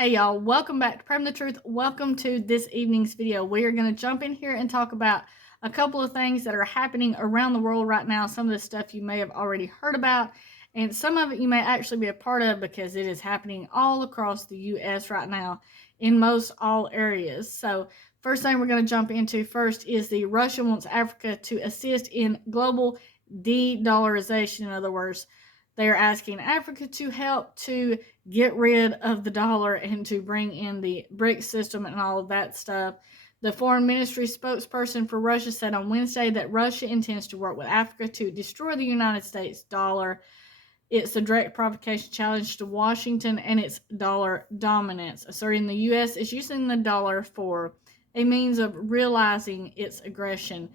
Hey y'all, welcome back to Preparedness the Truth. Welcome to this evening's video. We are going to jump in here and talk about a couple of things that are happening around the world right now. Some of the stuff you may have already heard about, and some of it you may actually be a part of because it is happening all across the U.S. right now in most all areas. So first thing we're going to jump into first is the Russia wants Africa to assist in global de-dollarization. In other words, they are asking Africa to help to get rid of the dollar and to bring in the BRICS system and all of that stuff. The foreign ministry spokesperson for Russia said on Wednesday that Russia intends to work with Africa to destroy the United States dollar. It's a direct provocation challenge to Washington and its dollar dominance, asserting the U.S. is using the dollar for a means of realizing its aggression.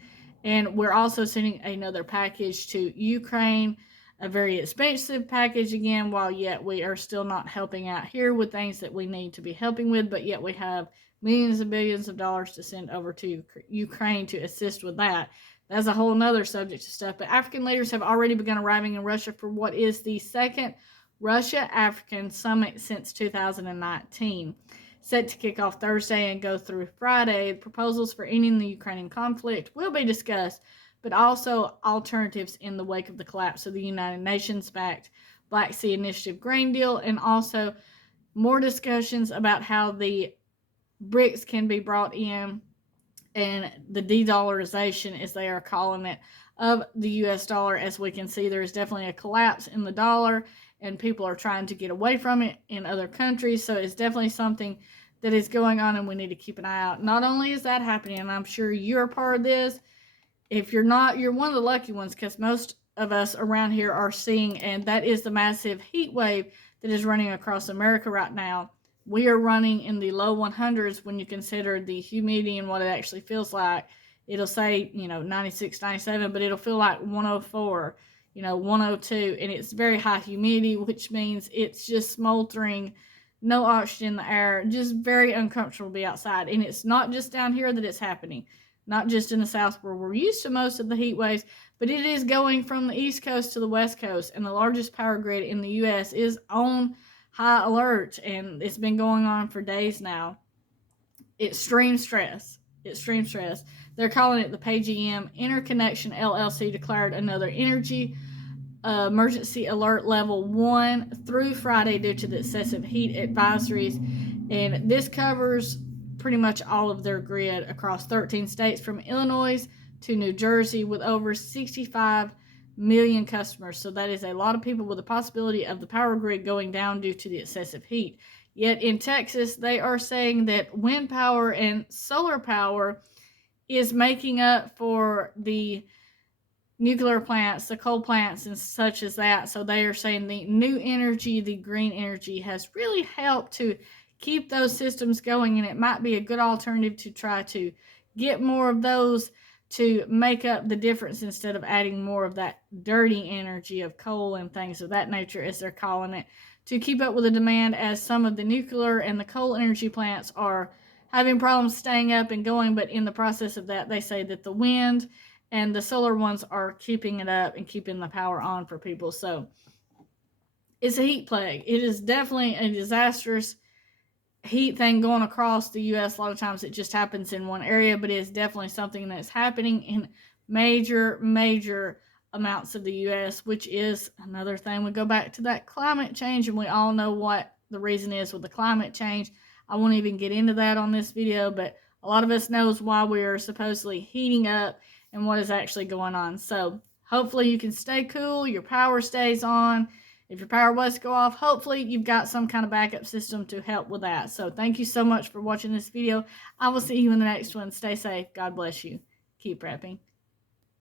And we're also sending another package to Ukraine, a very expensive package again, while yet we are still not helping out here with things that we need to be helping with, but yet we have millions and billions of dollars to send over to Ukraine to assist with that. That's a whole nother subject of stuff. But African leaders have already begun arriving in Russia for what is the second Russia-African summit since 2019. Set to kick off Thursday and go through Friday, proposals for ending the Ukrainian conflict will be discussed, but also alternatives in the wake of the collapse of the United Nations-backed Black Sea Initiative grain deal, and also more discussions about how the BRICS can be brought in and the de-dollarization, as they are calling it, of the U.S. dollar. As we can see, there is definitely a collapse in the dollar, and people are trying to get away from it in other countries. So it's definitely something that is going on, and we need to keep an eye out. Not only is that happening, and I'm sure you're a part of this. If you're not, you're one of the lucky ones, because most of us around here are seeing, and that is the massive heat wave that is running across America right now. We are running in the low 100s when you consider the humidity and what it actually feels like. It'll say, 96, 97, but it'll feel like 104, 102, and it's very high humidity, which means it's just smoldering, no oxygen in the air, just very uncomfortable to be outside. And it's not just down here that it's happening, not just in the South where we're used to most of the heat waves, but it is going from the East Coast to the West Coast, and the largest power grid in the U.S. is on high alert, and it's been going on for days now. Extreme stress. They're calling it the PGM. Interconnection LLC declared another energy emergency alert level 1 through Friday due to the excessive heat advisories, and this covers pretty much all of their grid across 13 states from Illinois to New Jersey, with over 65 million customers. So that is a lot of people, with the possibility of the power grid going down due to the excessive heat. Yet in Texas, they are saying that wind power and solar power is making up for the nuclear plants, the coal plants, and such as that. So they are saying the new energy, the green energy, has really helped to keep those systems going, and it might be a good alternative to try to get more of those to make up the difference instead of adding more of that dirty energy of coal and things of that nature, as they're calling it, to keep up with the demand, as some of the nuclear and the coal energy plants are having problems staying up and going. But in the process of that, they say that the wind and the solar ones are keeping it up and keeping the power on for people. So it's a heat plague. It is definitely a disastrous heat thing going across the U.S. A lot of times it just happens in one area, but it is definitely something that's happening in major amounts of the U.S., which is another thing. We go back to that climate change, and we all know what the reason is with the climate change. I won't even get into that on this video, but a lot of us knows why we are supposedly heating up and what is actually going on. So hopefully you can stay cool, your power stays on. If your power was to go off, hopefully you've got some kind of backup system to help with that. So thank you so much for watching this video. I will see you in the next one. Stay safe. God bless you. Keep prepping.